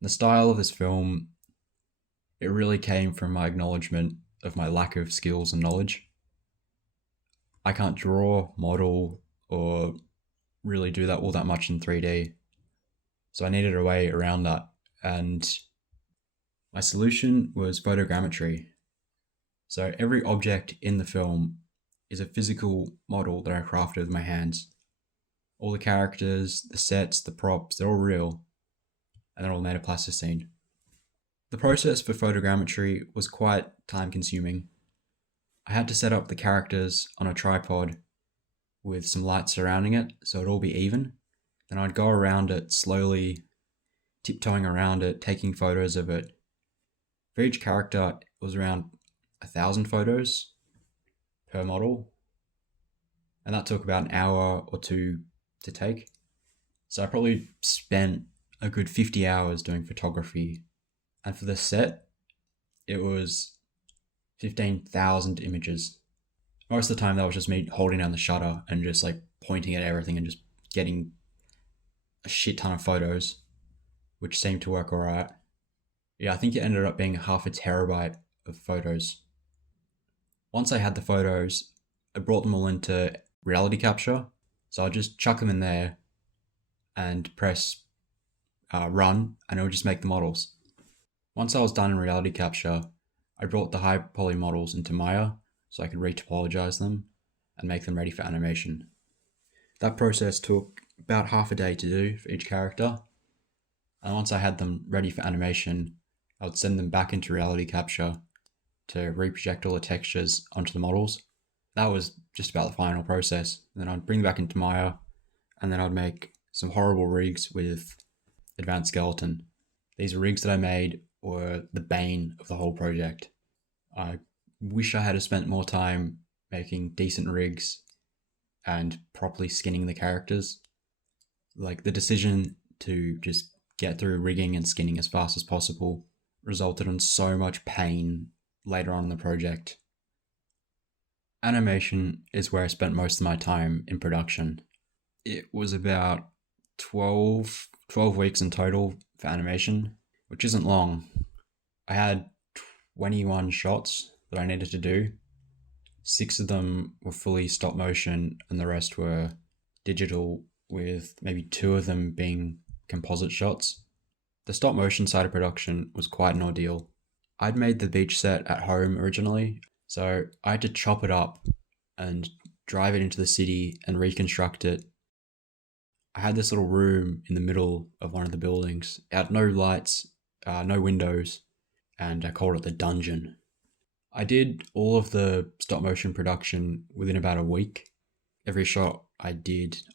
The style of this film, it really came from my acknowledgement of my lack of skills and knowledge. I can't draw, model, or really do that all that much in 3D. So I needed a way around that. And my solution was photogrammetry. So every object in the film is a physical model that I crafted with my hands. All the characters, the sets, the props, they're all real, and they're all made of plasticine. The process for photogrammetry was quite time consuming. I had to set up the characters on a tripod with some light surrounding it so it'd all be even. Then I'd go around it slowly, tiptoeing around it, taking photos of it. For each character, it was around 1,000 photos per model, and that took about an hour or two to take. So I probably spent a good 50 hours doing photography. And for the set, it was 15,000 images. Most of the time, that was just me holding down the shutter and just like pointing at everything and just getting a shit ton of photos, which seemed to work alright. Yeah, I think it ended up being half a terabyte of photos. Once I had the photos, I brought them all into reality capture. So I'd just chuck them in there and press run, and it would just make the models. Once I was done in reality capture, I brought the high poly models into Maya so I could retopologize them and make them ready for animation. That process took about half a day to do for each character. And once I had them ready for animation, I would send them back into reality capture to reproject all the textures onto the models. That was just about the final process. Then I'd bring them back into Maya, and then I'd make some horrible rigs with advanced skeleton. These rigs that I made were the bane of the whole project. I wish I had spent more time making decent rigs and properly skinning the characters. Like, the decision to just get through rigging and skinning as fast as possible resulted in so much pain later on in the project. Animation is where I spent most of my time in production. It was about 12 weeks in total for animation, which isn't long. I had 21 shots that I needed to do. 6 of them were fully stop motion and the rest were digital, with maybe 2 of them being composite shots. The stop motion side of production was quite an ordeal. I'd made the beach set at home originally, so I had to chop it up and drive it into the city and reconstruct it. I had this little room in the middle of one of the buildings. It had no lights, no windows, and I called it the dungeon. I did all of the stop motion production within about a week. Every shot I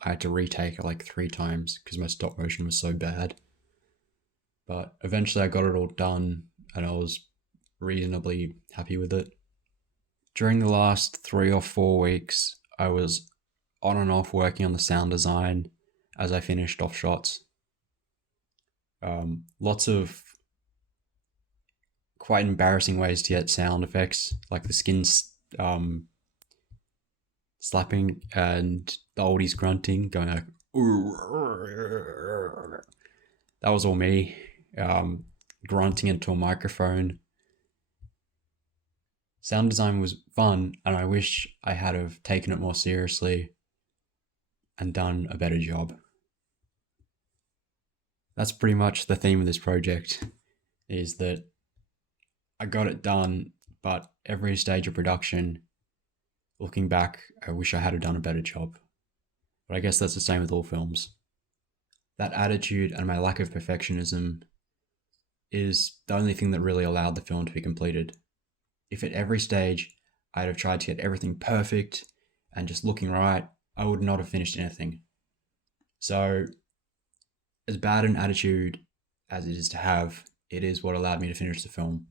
had to retake it like 3 times because my stop motion was so bad. But eventually I got it all done and I was reasonably happy with it. During the last 3 or 4 weeks, I was on and off working on the sound design as I finished off shots. Lots of quite embarrassing ways to get sound effects, like the skin slapping and the oldies grunting, going like, that was all me, grunting into a microphone. Sound design was fun, and I wish I had have taken it more seriously and done a better job. That's pretty much the theme of this project, is that I got it done, but every stage of production, looking back, I wish I had done a better job. But I guess that's the same with all films. That attitude and my lack of perfectionism is the only thing that really allowed the film to be completed. If at every stage I'd have tried to get everything perfect and just looking right, I would not have finished anything. So, as bad an attitude as it is to have, it is what allowed me to finish the film.